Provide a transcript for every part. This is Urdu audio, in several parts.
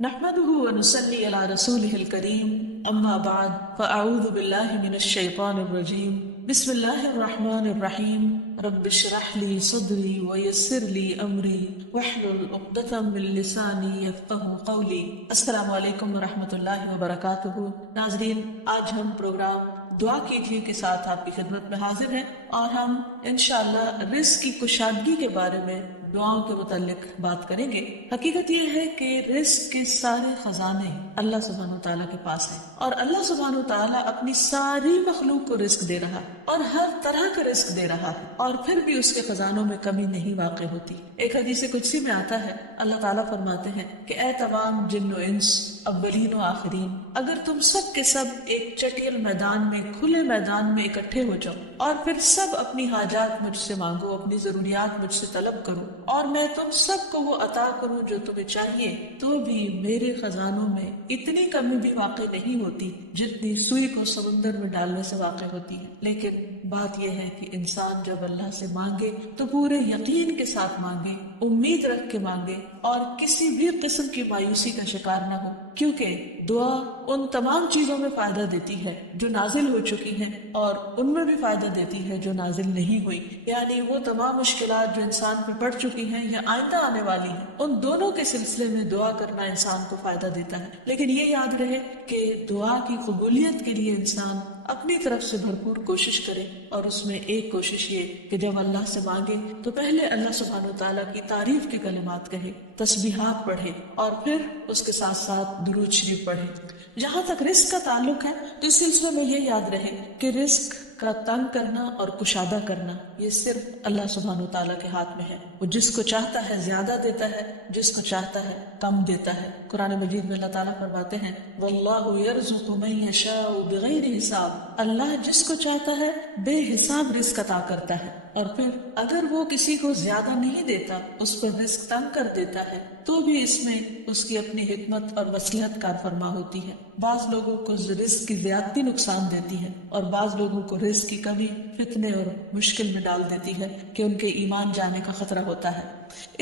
نحمده ونصلي على رسوله الكريم أما بعد فأعوذ بالله من الشيطان الرجيم بسم الله الرحمن الرحيم رب اشرح لي صدري ويسر لي أمري واحلل عقدة من لساني يفقهوا قولي السلام علیکم ورحمۃ اللہ وبرکاتہ۔ ناظرین، آج ہم پروگرام دعا کیجیے کے ساتھ آپ کی خدمت میں حاضر ہیں اور ہم انشاءاللہ رزق کی کشادگی کے بارے میں دعاؤں کے متعلق بات کریں گے۔ حقیقت یہ ہے کہ رزق کے سارے خزانے اللہ سبحانہ و تعالیٰ کے پاس ہیں، اور اللہ سبحانہ و تعالیٰ اپنی ساری مخلوق کو رزق دے رہا ہے اور ہر طرح کا رزق دے رہا ہے، اور پھر بھی اس کے خزانوں میں کمی نہیں واقع ہوتی۔ ایک حدیث قدسی میں آتا ہے، اللہ تعالیٰ فرماتے ہیں کہ اے تمام جن و انس، اولین و آخرین، اگر تم سب کے سب ایک چٹیل میدان میں، کھلے میدان میں اکٹھے ہو جاؤ اور پھر سب اپنی حاجات مجھ سے مانگو، اپنی ضروریات مجھ سے طلب کرو اور میں تم سب کو وہ عطا کروں جو تمہیں چاہیے، تو بھی میرے خزانوں میں اتنی کمی بھی واقع نہیں ہوتی جتنی سوئی کو سمندر میں ڈالنے سے واقع ہوتی ہے۔ لیکن بات یہ ہے کہ انسان جب اللہ سے مانگے تو پورے یقین کے ساتھ مانگے، امید رکھ کے مانگے اور کسی بھی قسم کی مایوسی کا شکار نہ ہو، کیونکہ دعا ان تمام چیزوں میں فائدہ دیتی ہے جو نازل ہو چکی ہیں اور ان میں بھی فائدہ دیتی ہے جو نازل نہیں ہوئی، یعنی وہ تمام مشکلات جو انسان پہ پڑ چکی ہیں یا آئندہ آنے والی ہیں، ان دونوں کے سلسلے میں دعا کرنا انسان کو فائدہ دیتا ہے۔ لیکن یہ یاد رہے کہ دعا کی قبولیت کے لیے انسان اپنی طرف سے بھرپور کوشش کرے، اور اس میں ایک کوشش یہ کہ جب اللہ سے مانگے تو پہلے اللہ سبحانہ وتعالیٰ کی تعریف کے کلمات کہے، تسبیحات پڑھے اور پھر اس کے ساتھ ساتھ درود شریف پڑھے۔ جہاں تک رزق کا تعلق ہے تو اس سلسلے میں یہ یاد رہے کہ رزق کا تنگ کرنا اور کشادہ کرنا یہ صرف اللہ سبحانہ وتعالیٰ کے ہاتھ میں ہے۔ وہ جس کو چاہتا ہے زیادہ دیتا ہے، جس کو چاہتا ہے کم دیتا ہے۔ قرآن مجید میں اللہ تعالیٰ فرماتے ہیں وَاللَّهُ يَرْزُقُ مَن يَشَاءُ بِغَيْرِ حساب، اللہ جس کو چاہتا ہے بے حساب رزق عطا کرتا ہے، اور پھر اگر وہ کسی کو زیادہ نہیں دیتا، اس پر رزق تنگ کر دیتا ہے، تو بھی اس میں اس کی اپنی حکمت اور مصلحت کار فرما ہوتی ہے۔ بعض لوگوں کو رزق کی زیادتی نقصان دیتی ہے اور بعض لوگوں کو رزق کی کمی فتنے اور مشکل میں ڈال دیتی ہے کہ ان کے ایمان جانے کا خطرہ ہوتا ہے۔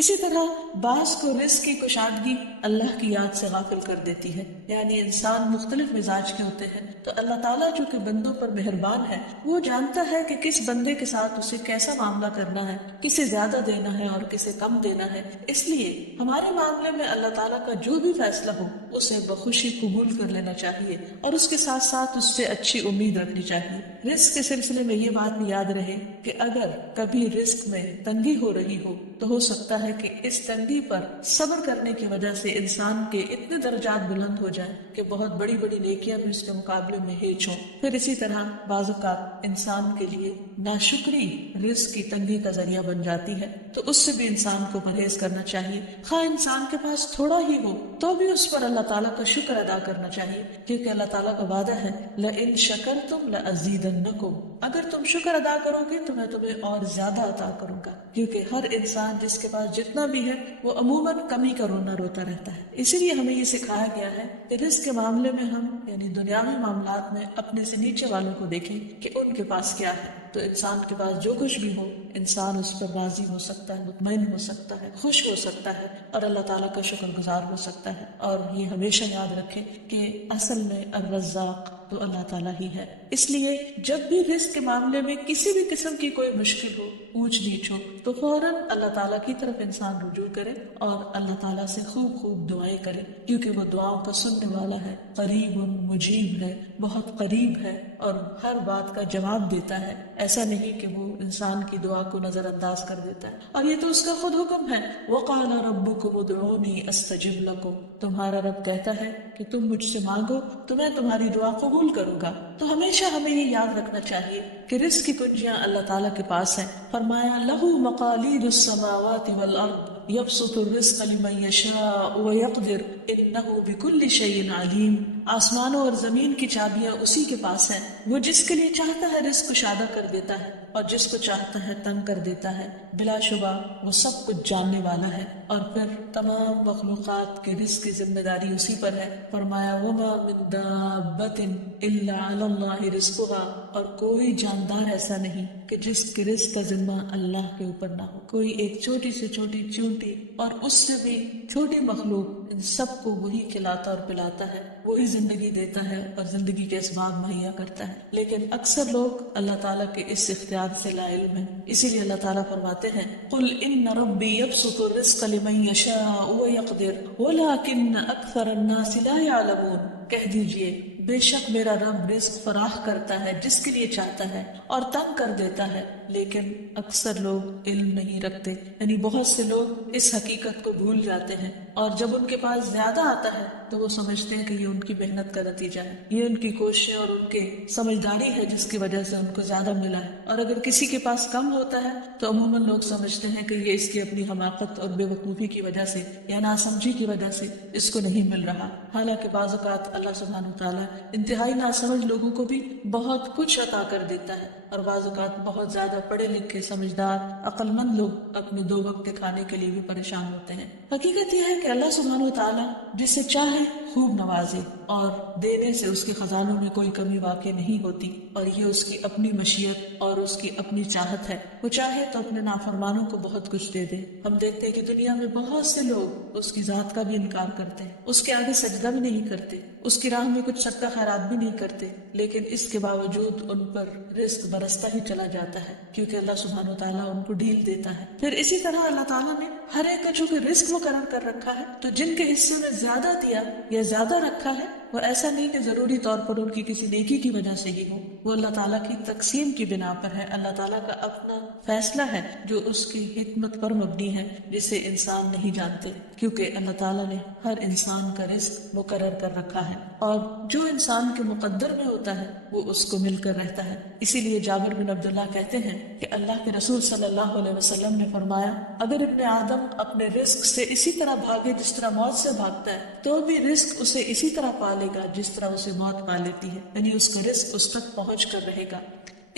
اسی طرح بعض کو رزق کی کشادگی اللہ کی یاد سے غافل کر دیتی ہے، یعنی انسان مختلف مزاج کے ہوتے ہیں، تو اللہ تعالیٰ جو کہ بندوں پر مہربان ہے، وہ جانتا ہے کہ کس بندے کے ساتھ اسے کیسا معاملہ کرنا ہے، کسے زیادہ دینا ہے اور کسے کم دینا ہے۔ اس لیے ہمارے معاملے میں اللہ تعالیٰ کا جو بھی فیصلہ ہو اسے بخوشی قبول کر لینا چاہیے اور اس کے ساتھ ساتھ اس سے اچھی امید رکھنی چاہیے۔ رزق کے سلسلے میں یہ بات بھی یاد رہے کہ اگر کبھی رزق میں تنگی ہو رہی تو ہو سکتا ہے کہ اس تنگی پر صبر کرنے کی وجہ سے انسان کے اتنے درجات بلند ہو جائیں کہ بہت بڑی بڑی نیکیاں بھی اس کے مقابلے میں ہیچ ہوں۔ پھر اسی طرح بعض اوقات انسان کے لیے ناشکری رزق کی تنگی کا ذریعہ بن جاتی ہے، تو اس سے بھی انسان کو پرہیز کرنا چاہیے۔ خواہ انسان کے پاس تھوڑا ہی ہو تو بھی اس پر اللہ تعالیٰ کا شکر ادا کرنا چاہیے، کیونکہ اللہ تعالیٰ کا وعدہ ہے لَإِن شَكَرْتُمْ لَأَزِيدَنَّكُمْ، اگر تم شکر ادا کرو گے تو میں تمہیں اور زیادہ عطا کروں گا، کیونکہ ہر انسان جس کے پاس جتنا بھی ہے وہ عموماً کمی کا رونا روتا رہتا ہے۔ اسی لیے ہمیں یہ سکھایا گیا ہے کہ رزق کے معاملے میں ہم یعنی دنیاوی معاملات میں اپنے سے نیچے والوں کو دیکھیں کہ ان کے پاس کیا ہے، تو انسان کے پاس جو کچھ بھی ہو انسان اس پر راضی ہو سکتا ہے، مطمئن ہو سکتا ہے، خوش ہو سکتا ہے اور اللہ تعالیٰ کا شکر گزار ہو سکتا ہے۔ اور یہ ہمیشہ یاد رکھیں کہ اصل میں الرزاق تو اللہ تعالیٰ ہی ہے۔ اس لیے جب بھی رزق کے معاملے میں کسی بھی قسم کی کوئی مشکل ہو، اونچ نیچ ہو، تو فوراً اللہ تعالیٰ کی طرف انسان رجوع کرے اور اللہ تعالیٰ سے خوب خوب دعائیں کرے، کیونکہ وہ دعاؤں کا سننے والا ہے، قریب مجیب ہے، بہت قریب ہے اور ہر بات کا جواب دیتا ہے۔ ایسا نہیں کہ وہ انسان کی دعا کو نظر انداز کر دیتا ہے، اور یہ تو اس کا خود حکم ہے وَقَالَ رَبُّكُمُ ادْعُونِي أَسْتَجِبْ لَكُمْ، تمہارا رب کہتا ہے کہ تم مجھ سے مانگو تو میں تمہاری دعا قبول کروں گا۔ تو ہمیشہ ہمیں یہ یاد رکھنا چاہیے کہ رزق کی کنجیاں اللہ تعالیٰ کے پاس ہیں۔ فرمایا لَهُ مَقَالِيدُ السَّمَاوَاتِ وَالْأَرْضِ يَبْسُطُ الرِّزْقَ لِمَن يَشَاءُ وَيَقْدِرُ إِنَّهُ بِكُلِّ شَيْءٍ عَلِيمٌ، آسمانوں اور زمین کی چابیاں اسی کے پاس ہیں، وہ جس کے لیے چاہتا ہے رزق کشادہ کر دیتا ہے اور جس کو چاہتا ہے تنگ کر دیتا ہے، بلا شبہ وہ سب کچھ جاننے والا ہے۔ اور پھر تمام مخلوقات کے رزق کی ذمہ داری اسی پر ہے. فرمایا وما من دابۃ الا علی اللہ رزقها، اور کوئی جاندار ایسا نہیں کہ جس کے رزق کا ذمہ اللہ کے اوپر نہ ہو. کوئی ایک چھوٹی سے چھوٹی چونٹی اور اس سے بھی چھوٹی مخلوق، ان سب کو وہی کھلاتا اور پلاتا ہے، وہی زندگی دیتا ہے اور زندگی کے اسباب مہیا کرتا ہے. لیکن اکثر لوگ اللہ تعالیٰ کے اس اختیار سے لا علم ہیں. اسی لیے اللہ تعالیٰ فرماتے ہیں قل ان ربی یبسط الرزق لمن یشاء ویقدر ولکن اکثر الناس لا یعلمون. کہہ دیجئے بے شک میرا رب رزق فراخ کرتا ہے جس کے لیے چاہتا ہے اور تنگ کر دیتا ہے، لیکن اکثر لوگ علم نہیں رکھتے. یعنی بہت سے لوگ اس حقیقت کو بھول جاتے ہیں، اور جب ان کے پاس زیادہ آتا ہے تو وہ سمجھتے ہیں کہ یہ ان کی محنت کا نتیجہ ہے، یہ ان کی کوششیں اور ان کے سمجھداری ہے جس کی وجہ سے ان کو زیادہ ملا ہے. اور اگر کسی کے پاس کم ہوتا ہے تو عموماً لوگ سمجھتے ہیں کہ یہ اس کی اپنی حماقت اور بے وقوفی کی وجہ سے یا ناسمجھی کی وجہ سے اس کو نہیں مل رہا. حالانکہ بعض اوقات اللہ سبحانہ وتعالیٰ انتہائی ناسمجھ لوگوں کو بھی بہت کچھ عطا کر دیتا ہے، اور بعض اوقات بہت زیادہ پڑھے لکھے سمجھدار عقل مند لوگ اپنے 2 وقت کے کھانے کے لیے بھی پریشان ہوتے ہیں. حقیقت یہ ہے کہ اللہ سبحانہ وتعالیٰ جسے چاہے خوب نوازے، اور دینے سے اس کے خزانوں میں کوئی کمی واقع نہیں ہوتی، اور یہ اس کی اپنی مشیت اور اس کی اپنی چاہت ہے. وہ چاہے تو اپنے نافرمانوں کو بہت کچھ دے دے. ہم دیکھتے ہیں کہ دنیا میں بہت سے لوگ اس کی ذات کا بھی انکار کرتے ہیں، اس کے آگے سجدہ بھی نہیں کرتے، اس کی راہ میں کچھ صدقہ خیرات بھی نہیں کرتے، لیکن اس کے باوجود ان پر رزق برستا ہی چلا جاتا ہے، کیونکہ اللہ سبحانہ وتعالیٰ ان کو ڈھیل دیتا ہے. پھر اسی طرح اللہ تعالیٰ نے ہر ایک کا چونکہ رزق مقرر کر رکھا ہے، تو جن کے حصے میں زیادہ دیا یا زیادہ رکھا ہے وہ ایسا نہیں کہ ضروری طور پر ان کی کسی نیکی کی وجہ سے ہی ہو، وہ اللہ تعالیٰ کی تقسیم کی بنا پر ہے. اللہ تعالیٰ کا اپنا فیصلہ ہے جو اس کی حکمت پر مبنی ہے، جسے انسان نہیں جانتے، کیونکہ اللہ تعالیٰ نے ہر انسان کا رزق مقرر کر رکھا ہے، اور جو انسان کے مقدر میں ہوتا ہے وہ اس کو مل کر رہتا ہے. اسی لیے جابر بن عبداللہ کہتے ہیں کہ اللہ کے رسول صلی اللہ علیہ وسلم نے فرمایا اگر ابن آدم اپنے رزق سے اسی طرح بھاگے جس طرح موت سے بھاگتا ہے تو بھی رزق اسے اسی طرح پالے گا جس طرح اسے موت پا لیتی ہے، یعنی اس کا رزق اس تک پہنچ کر رہے گا.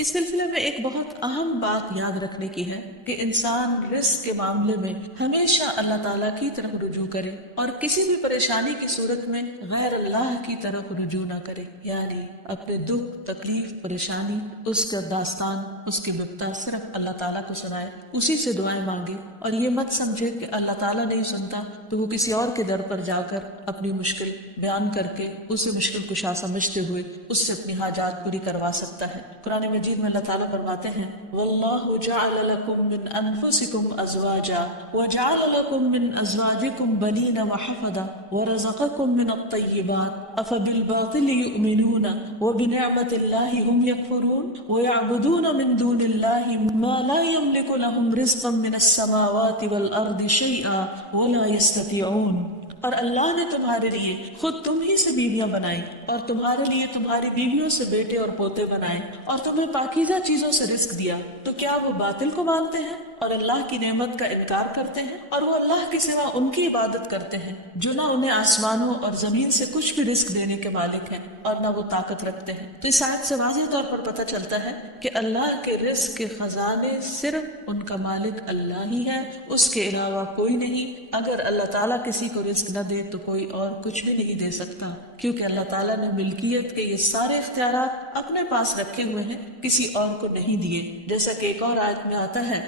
اس سلسلے میں ایک بہت اہم بات یاد رکھنے کی ہے کہ انسان رزق کے معاملے میں ہمیشہ اللہ تعالیٰ کی طرف رجوع کرے اور کسی بھی پریشانی کی صورت میں غیر اللہ کی طرف رجوع نہ کرے. یعنی اپنے دکھ، تکلیف، پریشانی، اس کا داستان، اس کی بپتا صرف اللہ تعالیٰ کو سنائے، اسی سے دعائیں مانگے، اور یہ مت سمجھے کہ اللہ تعالیٰ نہیں سنتا تو وہ کسی اور کے در پر جا کر اپنی مشکل بیان کر کے اسے مشکل کشا سمجھتے ہوئے اس سے اپنی حاجات پوری کروا سکتا ہے. قرآن مجید میں اللہ تعالیٰ فرماتے ہیں وَاللَّهُ جَعَلَ لَكُم مِّنْ أَنفُسِكُمْ أَزْوَاجًا وَجَعَلَ لَكُم مِّنْ أَزْوَاجِكُمْ بَنِينَ وَحَفَدًا وَرَزَقَكُم مِّنَ الطَّيِّبَاتِ أَفَبِالْبَاطِلِ يُؤْمِنُونَ وَبِنِعْمَةِ اللَّهِ هُمْ يَكْفُرُونَ وَيَعْبُدُونَ مِن دُونِ اللَّهِ مَا لَا يَمْلِكُ لَهُمْ رِزْقًا مِّنَ السَّمَاوَاتِ وَالْأَرْضِ شَيْئًا وَلَا يَسْتَطِيعُونَ. اور اللہ نے تمہارے لیے خود تم ہی سے بیویاں بنائی اور تمہارے لیے تمہاری بیویوں سے بیٹے اور پوتے بنائے اور تمہیں پاکیزہ چیزوں سے رزق دیا، تو کیا وہ باطل کو مانتے ہیں اور اللہ کی نعمت کا انکار کرتے ہیں؟ اور وہ اللہ کے سوا ان کی عبادت کرتے ہیں جو نہ انہیں آسمانوں اور زمین سے کچھ بھی رزق دینے کے مالک ہیں اور نہ وہ طاقت رکھتے ہیں. تو اس آیت سے واضح طور پر پتہ چلتا ہے کہ اللہ کے رزق کے خزانے صرف ان کا مالک اللہ ہی ہے، اس کے علاوہ کوئی نہیں. اگر اللہ تعالیٰ کسی کو رزق نہ دے تو کوئی اور کچھ بھی نہیں دے سکتا، کیونکہ اللہ تعالیٰ نے ملکیت کے یہ سارے اختیارات اپنے پاس رکھے ہوئے ہیں، کسی اور کو نہیں دیے. جیسا کہ ایک اور آیت میں آتا ہے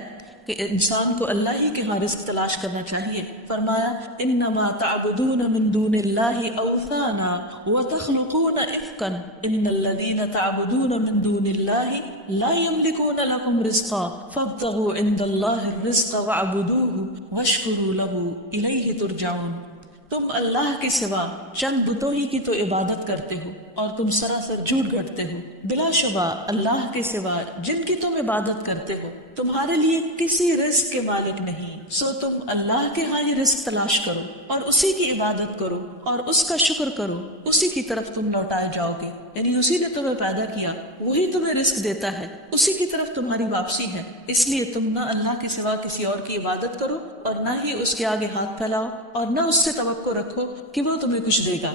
کہ انسان کو اللہ ہی کے ہاں رزق تلاش کرنا چاہیے. فرمایا انما تعبدون من دون اللہ اوثانا وتخلقون افکا ان الذین تعبدون من دون اللہ لا یملکون لکم رزقا فابتغوا عند اللہ الرزق واعبدوہ واشکروا لہ الیہ ترجعون. تم اللہ کے سوا چند بتوں ہی کی تو عبادت کرتے ہو اور تم سراسر جھوٹ گھڑتے ہو. بلا شبہ اللہ کے سوا جن کی تم عبادت کرتے ہو تمہارے لیے کسی رزق کے مالک نہیں، سو تم اللہ کے ہاں یہ رزق تلاش کرو اور اسی کی عبادت کرو اور اس کا شکر کرو، اسی کی طرف تم لوٹائے جاؤ گے. یعنی اسی نے تمہیں پیدا کیا، وہی تمہیں رزق دیتا ہے، اسی کی طرف تمہاری واپسی ہے. اس لیے تم نہ اللہ کے سوا کسی اور کی عبادت کرو اور نہ ہی اس کے آگے ہاتھ پھیلاؤ اور نہ اس سے توقع رکھو کہ وہ تمہیں کچھ دے گا،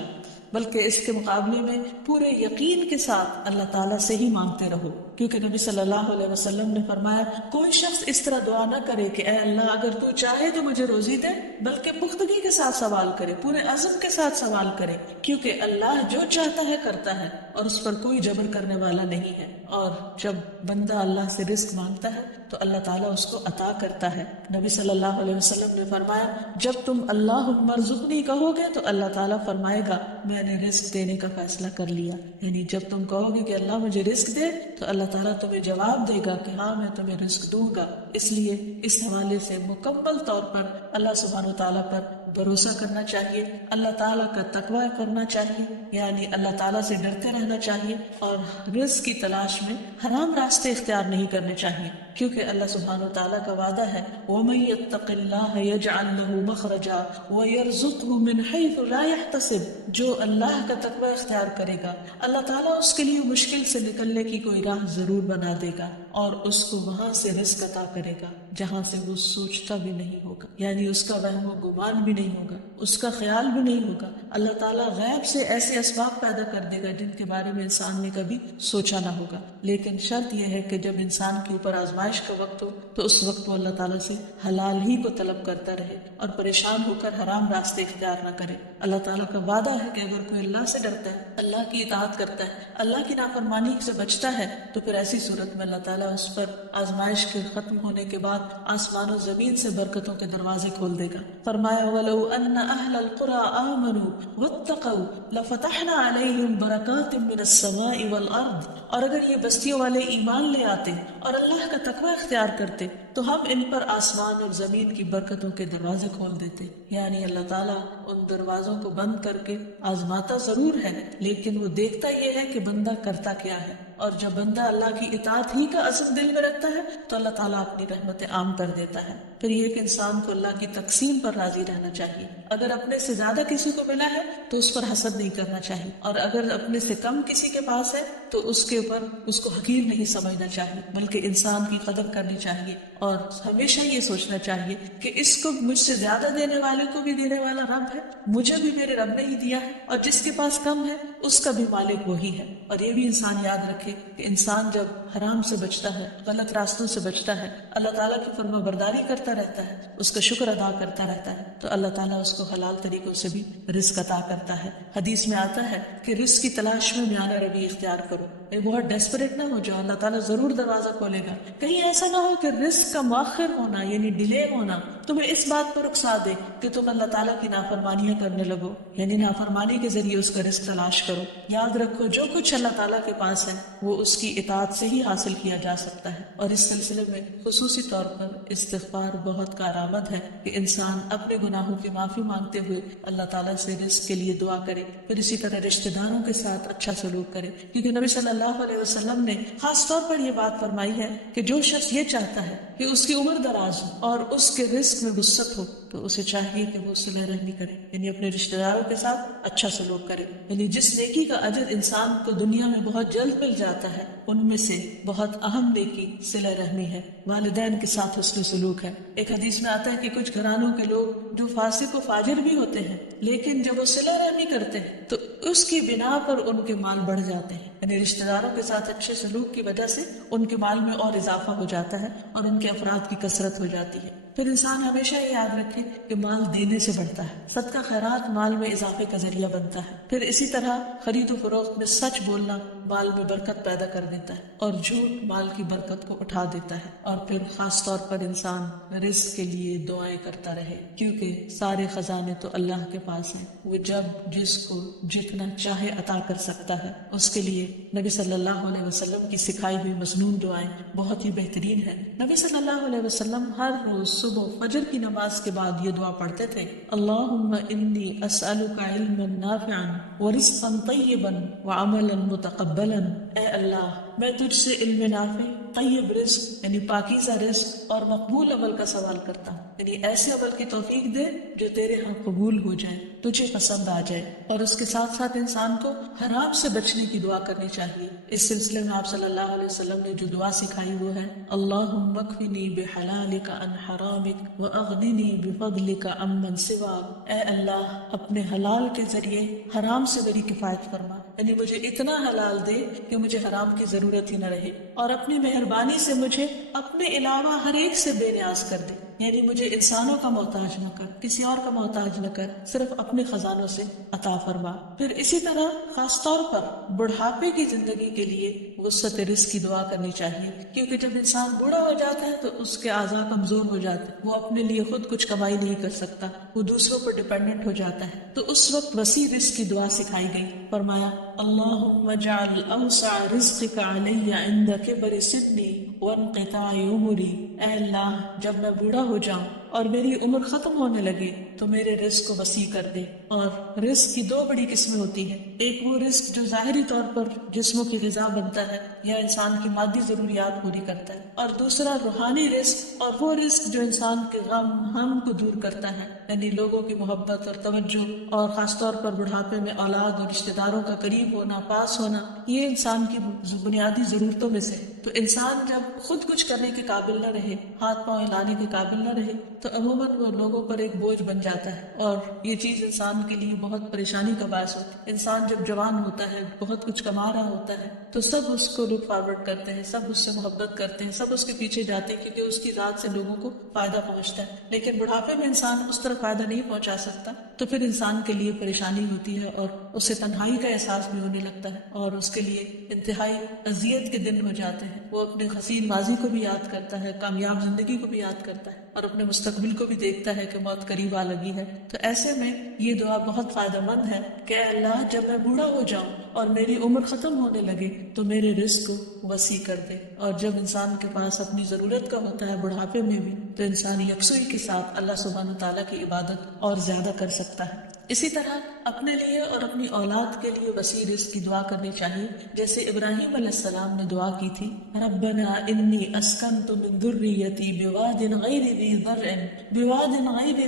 بلکہ اس کے مقابلے میں پورے یقین کے ساتھ اللہ تعالیٰ سے ہی مانگتے رہو. کیونکہ نبی صلی اللہ علیہ وسلم نے فرمایا کوئی شخص اس طرح دعا نہ کرے کہ اے اللہ اگر تو چاہے تو مجھے روزی دے، بلکہ پختگی کے ساتھ سوال کرے، پورے عزم کے ساتھ سوال کرے، کیونکہ اللہ جو چاہتا ہے کرتا ہے اور اس پر کوئی جبر کرنے والا نہیں ہے۔ اور جب بندہ اللہ سے رزق مانگتا ہے تو اللہ تعالیٰ اس کو عطا کرتا ہے۔ نبی صلی اللہ علیہ وسلم نے فرمایا جب تم اللہم ارزقنی کہو گے تو اللہ تعالیٰ فرمائے گا میں نے رزق دینے کا فیصلہ کر لیا، یعنی جب تم کہو گے کہ اللہ مجھے رزق دے تو اللہ تعالیٰ تمہیں جواب دے گا کہ ہاں میں تمہیں رزق دوں گا۔ اس لیے اس حوالے سے مکمل طور پر اللہ سبحانہ و تعالیٰ پر بھروسہ کرنا چاہیے، اللہ تعالیٰ کا تقوی کرنا چاہیے، یعنی اللہ تعالیٰ سے ڈرتے رہنا چاہیے، اور رزق کی تلاش میں حرام راستے اختیار نہیں کرنے چاہیے، کیونکہ اللہ سبحانہ و تعالیٰ کا وعدہ ہے وَمَن يَتَّقِ اللَّهَ يَجْعَل لَّهُ مَخْرَجًا وَيَرْزُقْهُ مِنْ حَيْثُ لَا يَحْتَسِبُ، جو اللہ کا تقوی اختیار کرے گا اللہ تعالیٰ اس کے لیے مشکل سے نکلنے کی کوئی راہ ضرور بنا دے گا اور اس کو وہاں سے رزق عطا کرے گا جہاں سے وہ سوچتا بھی نہیں ہوگا، یعنی اس کا وہم و گمان بھی نہیں ہوگا، اس کا خیال بھی نہیں ہوگا۔ اللہ تعالیٰ غیب سے ایسے اسباب پیدا کر دے گا جن کے بارے میں انسان نے کبھی سوچا نہ ہوگا، لیکن شرط یہ ہے کہ جب انسان کے اوپر آزمائش کا وقت ہو تو اس وقت وہ اللہ تعالیٰ سے حلال ہی کو طلب کرتا رہے اور پریشان ہو کر حرام راستے اختیار نہ کرے۔ اللہ تعالیٰ کا وعدہ ہے کہ اگر کوئی اللہ سے ڈرتا ہے، اللہ کی اطاعت کرتا ہے، اللہ کی نافرمانی سے بچتا ہے، تو پھر ایسی صورت میں اللہ تعالیٰ اس پر آزمائش کے ختم ہونے کے بعد آسمان و زمین سے برکتوں کے دروازے کھول دے گا۔ فرمایا وَلَوْ أَنَّ أَهْلَ الْقُرَىٰ آمَنُوا وَاتَّقَوْا لَفَتَحْنَا عَلَيْهِمْ بَرَكَاتٍ مِّنَ السَّمَاءِ وَالْأَرْضِ، اور اگر یہ بستیوں والے ایمان لے آتے اور اللہ کا تقوی اختیار کرتے تو ہم ان پر آسمان اور زمین کی برکتوں کے دروازے کھول دیتے۔ یعنی اللہ تعالیٰ ان دروازوں کو بند کر کے آزماتا ضرور ہے، لیکن وہ دیکھتا یہ ہے کہ بندہ کرتا کیا ہے، اور جب بندہ اللہ کی اطاعت ہی کا عزم دل میں رکھتا ہے تو اللہ تعالیٰ اپنی رحمتیں عام کر دیتا ہے۔ پھر یہ کہ انسان کو اللہ کی تقسیم پر راضی رہنا چاہیے، اگر اپنے سے زیادہ کسی کو ملا ہے تو اس پر حسد نہیں کرنا چاہیے، اور اگر اپنے سے کم کسی کے پاس ہے تو اس کے اوپر اس کو حقیر نہیں سمجھنا چاہیے، بلکہ انسان کی قدر کرنی چاہیے، اور ہمیشہ یہ سوچنا چاہیے کہ اس کو مجھ سے زیادہ دینے والے کو بھی دینے والا رب ہے، مجھے بھی میرے رب نے ہی دیا ہے، اور جس کے پاس کم ہے اس کا بھی مالک وہی ہے۔ اور یہ بھی انسان یاد رکھے کہ انسان جب حرام سے بچتا ہے، غلط راستوں سے بچتا ہے، اللہ تعالیٰ کی فرما برداری کرتا رہتا ہے، اس کا شکر ادا کرتا رہتا ہے، تو اللہ تعالیٰ اس کو حلال طریقوں سے بھی رزق عطا کرتا ہے۔ حدیث میں آتا ہے کہ رزق کی تلاش میں میانہ روی اختیار کرو، بہت ڈیسپریٹ نہ ہو جاؤ، اللہ تعالیٰ ضرور دروازہ کھولے گا۔ کہیں ایسا نہ ہو کہ رزق کا مؤخر ہونا یعنی ڈیلے ہونا تمہیں اس بات پر اکسا دے کہ تم اللہ تعالیٰ کی نافرمانیاں کرنے لگو، یعنی نافرمانی کے ذریعے اس کا رزق تلاش کرو۔ یاد رکھو جو کچھ اللہ تعالیٰ کے پاس ہے وہ اس کی اطاعت سے ہی حاصل کیا جا سکتا ہے، اور اس سلسلے میں خصوصی طور پر استغفار بہت کارآمد ہے کہ انسان اپنے گناہوں کی معافی مانگتے ہوئے اللہ تعالیٰ سے رزق کے لیے دعا کرے، پھر اسی طرح رشتہ داروں کے ساتھ اچھا سلوک کرے، کیونکہ نبی صلی اللہ علیہ وسلم نے خاص طور پر یہ بات فرمائی ہے کہ جو شخص یہ چاہتا ہے کہ اس کی عمر دراز ہو اور اس کے رزق میں وسعت ہو تو اسے چاہیے کہ وہ صلہ رحمی کرے، یعنی اپنے رشتہ داروں کے ساتھ اچھا سلوک کرے۔ یعنی جس نیکی کا اجر انسان کو دنیا میں بہت جلد مل جاتا ہے ان میں سے بہت اہم نیکی صلہ رحمی ہے، والدین کے ساتھ حسن سلوک ہے۔ ایک حدیث میں آتا ہے کہ کچھ گھرانوں کے لوگ جو فاسق و فاجر بھی ہوتے ہیں لیکن جب وہ صلہ رحمی کرتے ہیں تو اس کی بنا پر ان کے مال بڑھ جاتے ہیں، یعنی رشتہ داروں کے ساتھ اچھے سلوک کی وجہ سے ان کے مال میں اور اضافہ ہو جاتا ہے اور ان کے افراد کی کثرت ہو جاتی ہے۔ پھر انسان ہمیشہ یہ یاد رکھے کہ مال دینے سے بڑھتا ہے، صدقہ خیرات مال میں اضافے کا ذریعہ بنتا ہے۔ پھر اسی طرح خرید و فروخت میں سچ بولنا مال میں برکت پیدا کر دیتا ہے، اور جھوٹ مال کی برکت کو اٹھا دیتا ہے۔ اور پھر خاص طور پر انسان رزق کے لیے دعائیں کرتا رہے، کیونکہ سارے خزانے تو اللہ کے پاس ہیں، وہ جب جس کو جتنا چاہے عطا کر سکتا ہے۔ اس کے لیے نبی صلی اللہ علیہ وسلم کی سکھائی ہوئی مصنون دعائیں بہت ہی بہترین ہیں۔ نبی صلی اللہ علیہ وسلم ہر روز صبح فجر کی نماز کے بعد یہ دعا پڑھتے تھے، اللہم انی اسألک علما نافعا ورزقا طیبا وعملا متقبلا، اے اللہ میں تجھ سے علم نافع، طیب رزق یعنی پاکیزہ رزق اور مقبول عمل کا سوال کرتا ہوں، یعنی ایسے عمل کی توفیق دے جو تیرے ہاں قبول ہو جائے، تجھے پسند آ جائے، اور اس کے ساتھ ساتھ انسان کو حرام سے بچنے کی دعا کرنی چاہیے۔ اس سلسلے میں آپ صلی اللہ علیہ وسلم نے جو دعا سکھائی وہ ہے اللہم اکفنی بحلالک عن حرامک واغننی بفضلک عمن سواک، اے اللہ اپنے حلال کے ذریعے حرام سے میری کفایت فرما، یعنی مجھے اتنا حلال دے کہ مجھے حرام کی ضرورت ضرورت ہی نہ رہے، اور اپنی مہربانی سے مجھے اپنے علاوہ ہر ایک سے بے نیاز کر دے، یعنی مجھے انسانوں کا محتاج نہ کر، کسی اور کا محتاج نہ کر، صرف اپنے خزانوں سے عطا فرما۔ پھر اسی طرح خاص طور پر بڑھاپے کی زندگی کے لیے وسعت رزق کی دعا کرنی چاہیے، کیونکہ جب انسان بوڑھا ہو جاتا ہے تو اس کے اعضاء کمزور ہو جاتے ہیں، وہ اپنے لیے خود کچھ کمائی نہیں کر سکتا، وہ دوسروں پر ڈیپینڈنٹ ہو جاتا ہے، تو اس وقت وسیع رزق کی دعا سکھائی گئی۔ فرمایا اللہم اجعل اوسع رزقک علی عند کبر سنی وانقطاع عمری، اے اللہ جب میں بوڑھا ہو جاؤں اور میری عمر ختم ہونے لگے تو میرے رزق کو وسیع کر دے۔ اور رزق کی دو بڑی قسمیں ہوتی ہیں، ایک وہ رزق جو ظاہری طور پر جسموں کی غذا بنتا ہے یا انسان کی مادی ضروریات پوری کرتا ہے، اور دوسرا روحانی رزق، اور وہ رزق جو انسان کے غم ہم کو دور کرتا ہے، یعنی لوگوں کی محبت اور توجہ، اور خاص طور پر بڑھاپے میں اولاد اور رشتہ داروں کا قریب ہونا، پاس ہونا، یہ انسان کی بنیادی ضرورتوں میں سے۔ تو انسان جب خود کچھ کرنے کے قابل نہ رہے، ہاتھ پاؤں ہلانے کے قابل نہ رہے، تو عموماً وہ لوگوں پر ایک بوجھ بن جاتا ہے، اور یہ چیز انسان کے لیے بہت پریشانی کا باعث ہوتی ہے۔ انسان جب جوان ہوتا ہے، بہت کچھ کما رہا ہوتا ہے، تو سب اس کو لک فارورڈ کرتے ہیں، سب اس سے محبت کرتے ہیں، سب اس کے پیچھے جاتے ہیں، کیونکہ اس کی ذات سے لوگوں کو فائدہ پہنچتا ہے۔ لیکن بڑھاپے میں انسان اس طرح فائدہ نہیں پہنچا سکتا، تو پھر انسان کے لیے پریشانی ہوتی ہے، اور اسے تنہائی کا احساس بھی ہونے لگتا ہے، اور اس کے لیے انتہائی اذیت کے دن ہو جاتے ہیں۔ وہ اپنے حسین ماضی کو بھی یاد کرتا ہے، کامیاب زندگی کو بھی یاد کرتا ہے، اور اپنے مستقبل کو بھی دیکھتا ہے کہ موت قریب آ لگی ہے۔ تو ایسے میں یہ دعا بہت فائدہ مند ہے کہ اے اللہ جب میں بوڑھا ہو جاؤں اور میری عمر ختم ہونے لگے تو میرے رزق کو وسیع کر دے۔ اور جب انسان کے پاس اپنی ضرورت کا ہوتا ہے بڑھاپے میں بھی، تو انسان یکسوئی کے ساتھ اللہ سبحانہ تعالیٰ کی عبادت اور زیادہ کر سکتا ہے۔ اسی طرح اپنے لیے اور اپنی اولاد کے لیے وسیع رزق کی دعا کرنی چاہیے، جیسے ابراہیم علیہ السلام نے دعا کی تھی، ربنا انی اسکنت من ذریتی بواد غیر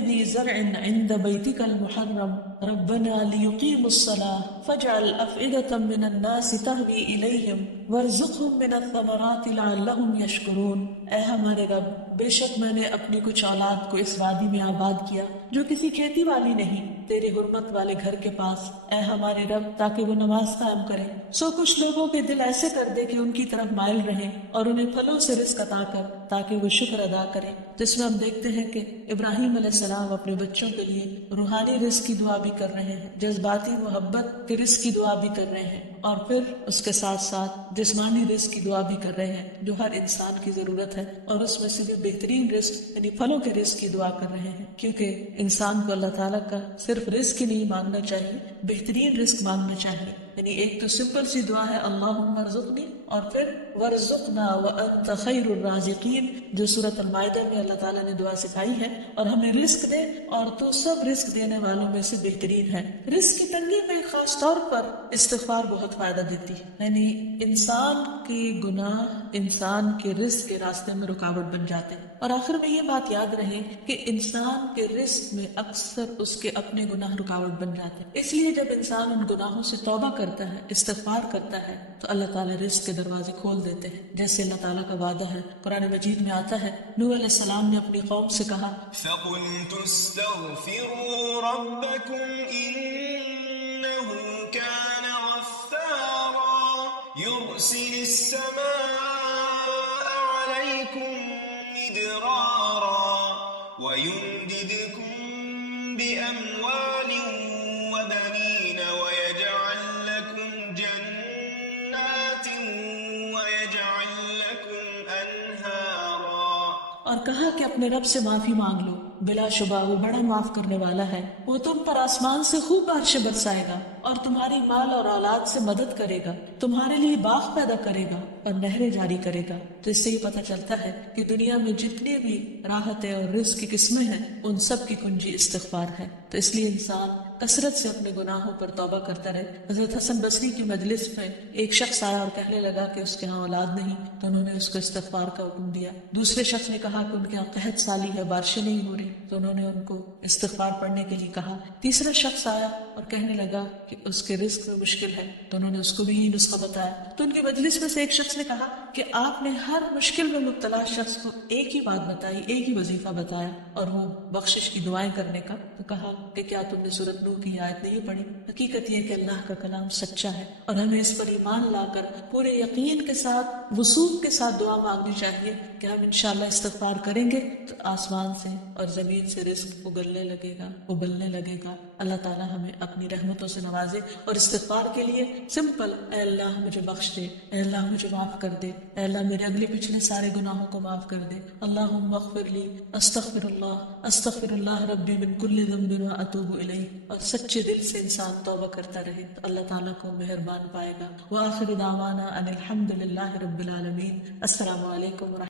ذی زرع عند بیتک المحرم ربنا لیقیموا الصلاة فاجعل افئدة من الناس تہوی الیہم وارزقہم من الثمرات لعلہم یشکرون۔ اے ہمارے رب، بے شک میں نے اپنی کچھ اولاد کو اس وادی میں آباد کیا جو کسی کھیتی والی نہیں، تیری حرمت والے گھر کے پاس، اے ہمارے رب، تاکہ وہ نماز قائم کریں۔ سو کچھ لوگوں کے دل ایسے کر دے کہ ان کی طرف مائل رہیں، اور انہیں پھلوں سے رزق عطا کر تاکہ وہ شکر ادا کریں۔ جس میں ہم دیکھتے ہیں کہ ابراہیم علیہ السلام اپنے بچوں کے لیے روحانی رزق کی دعا بھی کر رہے ہیں، جذباتی محبت کے رزق کی دعا بھی کر رہے ہیں، اور پھر اس کے ساتھ ساتھ جسمانی رزق کی دعا بھی کر رہے ہیں جو ہر انسان کی ضرورت ہے، اور اس میں سے بھی بہترین رزق یعنی پھلوں کے رزق کی دعا کر رہے ہیں، کیونکہ انسان کو اللہ تعالیٰ کا صرف رزق ہی نہیں مانگنا چاہیے، بہترین رزق مانگنا چاہیے۔ یعنی ایک تو سمپل سی دعا ہے اللہم ارزقنی، اور پھر ورزقنا وانت خیر الرازقین، جو سورۃ المائدہ میں اللہ تعالیٰ نے دعا سکھائی ہے، اور ہمیں رزق دے اور تو سب رزق دینے والوں میں سے بہترین ہے۔ رزق کی تنگی میں خاص طور پر استغفار بہت فائدہ دیتی ہے، یعنی انسان کے گناہ انسان کے رزق کے راستے میں رکاوٹ بن جاتے ہیں، اور آخر میں یہ بات یاد رہے کہ انسان کے رزق میں اکثر اس کے اپنے گناہ رکاوٹ بن جاتے ہیں، اس لیے جب انسان ان گناہوں سے توبہ کرتا ہے، استغفار کرتا ہے، تو اللہ تعالیٰ رزق کے دروازے کھول دیتے ہیں، جیسے اللہ تعالیٰ کا وعدہ ہے۔ قرآن مجید میں آتا ہے نوح علیہ السلام نے اپنی قوم سے کہا فَقُلْتُ اسْتَغْفِرُوا رَبَّكُمْ إِنَّهُ كَانَ غَفَّارًا يُرْسِلِ السَّمَاءَ عَلَيْكُمْ مِدْرَارًا وَيُمْدِدْكُمْ بِأَمْوَالٍ وَبَنِينَ وَيَجْعَلْ لَكُمْ جَنَّاتٍ وَيَجْعَلْ لَكُمْ أَنْهَارًا۔ اور کہا کہ اپنے رب سے معافی مانگ لو، بلا شبہ وہ بڑا معاف کرنے والا ہے، وہ تم پر آسمان سے خوب بارشیں برسائے گا، اور تمہاری مال اور اولاد سے مدد کرے گا، تمہارے لیے باغ پیدا کرے گا اور نہریں جاری کرے گا۔ تو اس سے یہ پتہ چلتا ہے کہ دنیا میں جتنی بھی راحتیں اور رزق کی قسمیں ہیں، ان سب کی کنجی استغفار ہے۔ تو اس لیے انسان کثرت سے اپنے گناہوں پر توبہ کرتا رہے۔ حضرت حسن بصری کی مجلس میں ایک شخص آیا اور کہنے لگا کہ اس کے ہاں اولاد نہیں، تو انہوں نے اس کو استغفار کا حکم دیا۔ دوسرے شخص نے کہا کہ ان کے ہاں قحط سالی ہے، بارشیں نہیں ہو رہی، تو انہوں نے ان کو استغفار پڑھنے کے لیے کہا۔ تیسرا شخص آیا اور کہنے لگا کہ اس کے رزق میں مشکل ہے، تو انہوں نے اس کو بھی یہی نسخہ بتایا۔ تو ان کی مجلس میں سے ایک شخص نے کہا کہ آپ نے ہر مشکل میں مبتلا شخص کو ایک ہی بات بتائی، ایک ہی وظیفہ بتایا، اور وہ بخشش کی دعائیں کرنے کا، تو کہا کہ کیا تم نے سورۃ نوح کی آیت نہیں پڑھی؟ حقیقت یہ کہ اللہ کا کلام سچا ہے اور ہمیں اس پر ایمان لا کر پورے یقین کے ساتھ، وثوق کے ساتھ دعا مانگنی چاہیے کہ ہم انشاءاللہ استغفار کریں گے تو آسمان سے اور زمین سے رزق اگلنے لگے گا، ابلنے لگے گا۔ اللہ تعالیٰ ہمیں اپنی رحمتوں سے نوازے، اور استغفار کے لیے سمپل، اے اللہ مجھے بخش دے، اے اللہ مجھے معاف کر دے، اے اللہ میرے اگلے پچھلے سارے گناہوں کو معاف کر دے، اللہم اغفر لی، استغفر اللہ ربی من کل ذنب و اتوب الیہ، اور سچے دل سے انسان توبہ کرتا رہے تو اللہ تعالیٰ کو مہربان پائے گا۔ وآخر دعوانا ان الحمد للہ رب العالمین۔ السلام علیکم ورحمۃ